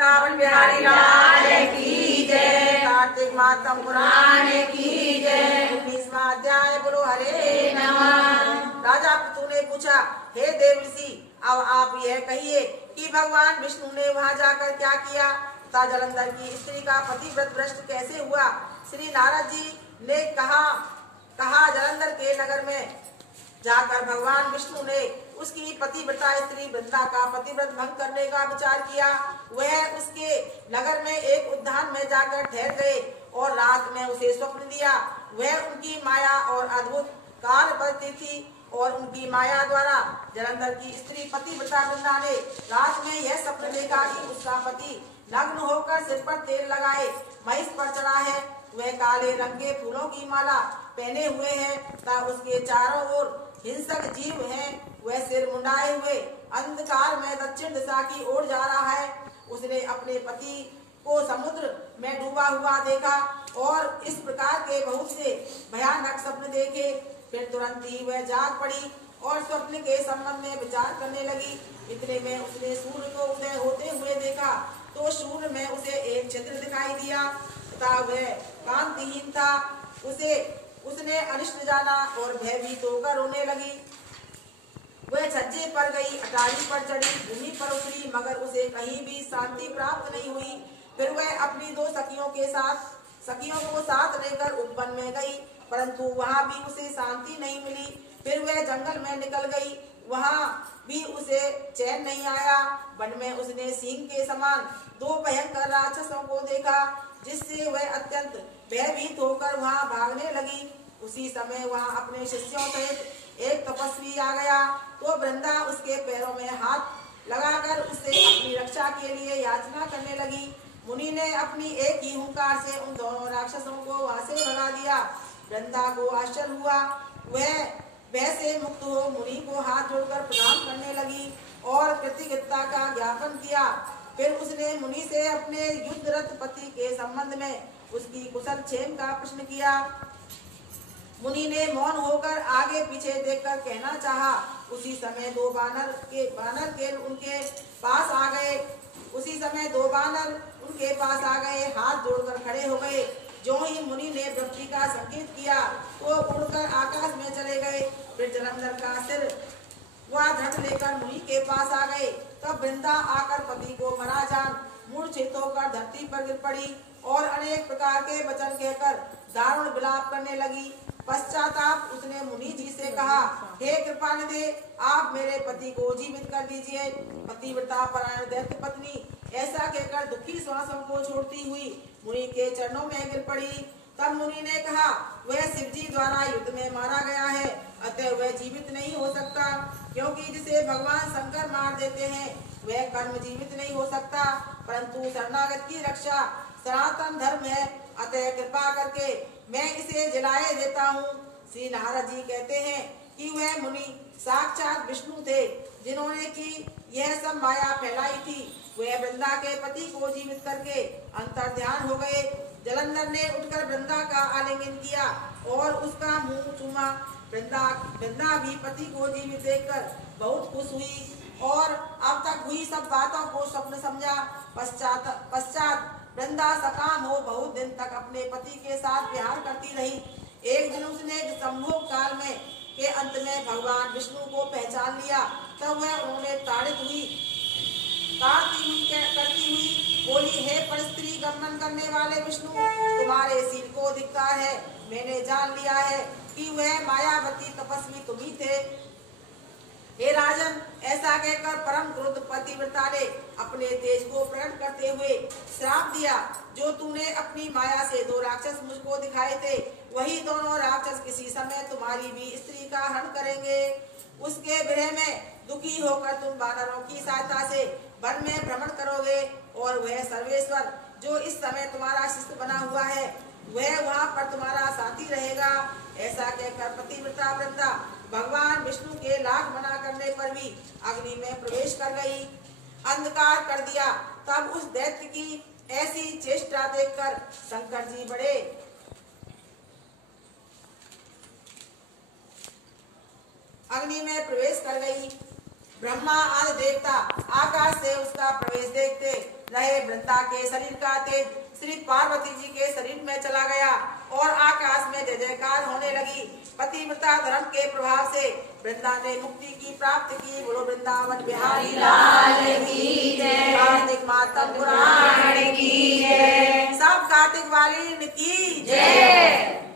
वृंदावन बिहारी लाल की जय। कार्तिक मातम पुराण की जय। 19वां अध्याय। बोलो हरे नमः। राजा पृथु ने पूछा, हे देवर्षि, अब आप यह कहिए कि भगवान विष्णु ने वहां जाकर क्या किया तथा जलंधर की स्त्री का पतिव्रत भ्रष्ट कैसे हुआ। श्री नारद जी ने कहा जलंधर के नगर में जाकर भगवान विष्णु ने उसकी पतिव्रता स्त्री वृंदा का पतिव्रत भंग करने का विचार किया। वह उसके नगर में एक उद्यान में जाकर ठहर गए और रात में उसे स्वप्न दिया। वह उनकी माया और अद्भुत कार्य करती थी और उनकी माया द्वारा जलंधर की स्त्री पतिव्रता वृंदा ने रात में यह स्वप्न देखा कि उसका पति नग्न होकर सिर पर तेल लगाए महिष पर चढ़ा है। वह काले रंग के फूलों की माला पहने हुए है तथा उसके चारों ओर हिंसक जीव हैं। वह सिर मुंडाए हुए अंधकार में दक्षिण दिशा की ओर जा रहा है। उसने अपने पति को समुद्र में डूबा हुआ देखा और इस प्रकार के बहुत से भयानक स्वप्न देखे। फिर तुरंत ही वह जाग पड़ी और स्वप्न के संबंध में विचार करने लगी। इतने में उसने सूर्य को उदय होते हुए देखा तो सूर्य में उसे एक छिद्र दिखाई दिया तथा वह कांतिहीन था। उसने अनिष्ट जाना और भयभीत होकर रोने लगी। वह छज्जे पर गई, अटारी पर चढ़ी, भूमि पर उतरी, मगर उसे कहीं भी शांति प्राप्त नहीं हुई। फिर वह अपनी दो सखियों को साथ लेकर उपवन में गई, परंतु वहां भी उसे शांति नहीं मिली। फिर वह जंगल में निकल गई, वहां भी उसे चैन नहीं आया। वन में उसने सिंह के समान दो भयंकर राक्षसों को देखा, जिससे वह अत्यंत भयभीत होकर वहां भागने लगी। उसी समय वहां अपने शिष्यों सहित एक तपस्वी आ गया तो वृंदा उसके पैरों में हाथ लगाकर उससे अपनी रक्षा के लिए याचना करने लगी। मुनि ने अपनी एक ही हुंकार से उन दोनों राक्षसों को वहां से भगा दिया। वृंदा को आश्चर्य हुआ। वह से मुक्त हो मुनि को हाथ जोड़कर प्रणाम करने लगी और कृतज्ञता का ज्ञापन किया। फिर उसने मुनि से अपने युद्धरत पति के संबंध में उसकी कुशल क्षेम का प्रश्न किया। मुनि ने मौन होकर आगे पीछे देखकर कहना चाहा। उसी समय दो बानर उनके पास आ गए, हाथ जोड़कर खड़े हो गए। जो ही मुनि ने वृष्टि का संकेत किया तो उड़कर आकाश में चले गए। फिर जलंधर का सिर वह धड़ लेकर मुनि के पास आ गए। तब वृंदा आकर पति को मरा जान मूर्छित होकर धरती पर गिर पड़ी और अनेक प्रकार के वचन कहकर दारुण विलाप करने लगी। पश्चाताप उसने मुनि जी से कहा, हे कृपानिधे, आप मेरे पति को जीवित कर दीजिए। पतिव्रता परायण दैत्य पत्नी ऐसा कहकर दुखी श्वासों को छोड़ती हुई मुनि के चरणों में गिर पड़ी। तब मुनि ने कहा, वह शिवजी द्वारा युद्ध में मारा गया है, अतः वह जीवित नहीं हो सकता, क्योंकि जिसे भगवान शंकर मार देते हैं वह कर्म जीवित नहीं हो सकता, परंतु शरणागत की रक्षा सनातन धर्म है, अतः कृपा करके मैं इसे जलाए देता हूँ। श्री नारद जी कहते हैं कि वह मुनि साक्षात विष्णु थे, जिन्होंने की यह सब माया फैलाई थी। वह वृंदा के पति को जीवित करके अंतर ध्यान हो गए। जलंधर ने उठकर वृंदा का आलिंगन किया और उसका मुंह चूमा। वृंदा भी पति को जीवित देखकर बहुत खुश हुई और अब तक हुई सब बातों को स्वप्न समझा। पश्चात वृंदा सकाम हो बहुत दिन तक अपने पति के साथ विहार करती रही। एक दिन उसने संभोग काल में के अंत में भगवान विष्णु को पहचान लिया। तब वह उन्होंने करती हुई बोली, हे परस्त्री गमन करने वाले विष्णु, तुम्हारे सिर को धिक्कार है। मैंने जान लिया है कि वह मायावती तपस्वी तुम ही थे। हे राजन, ऐसा कहकर परम क्रोध पतिव्रता ने अपने तेज को प्रकट करते हुए श्राप दिया। जो तूने अपनी माया से दो राक्षस मुझको दिखाए थे, वही दोनों राक्षस किसी समय तुम्हारी भी स्त्री का हरण करेंगे। उसके विरह में दुखी होकर तुम वानरों की सहायता से वन में भ्रमण करोगे और वह सर्वेश्वर जो इस समय तुम्हारा शिष्य बना हुआ है, वह वहाँ पर तुम्हारा साथी रहेगा। ऐसा कहकर पतिव्रता वृंदा भगवान विष्णु के लाख मना करने पर भी अग्नि में प्रवेश कर गई, अंधकार कर दिया। तब उस दैत्य की ऐसी चेष्टा देखकर शंकर जी बड़े अग्नि में प्रवेश कर गई। ब्रह्मा आदि देवता आकाश से उसका प्रवेश देखते रहे। वृंदा के शरीर का तेज श्री पार्वती जी के शरीर में चला गया और आकाश में जय जयकार होने लगी। पतिव्रता धर्म के प्रभाव से वृंदा ने मुक्ति की प्राप्ति की। बोलो वृंदावन बिहारी लाल की जय। कार्तिक मातम पुराण की जय। सब कार्तिक वाली की जय।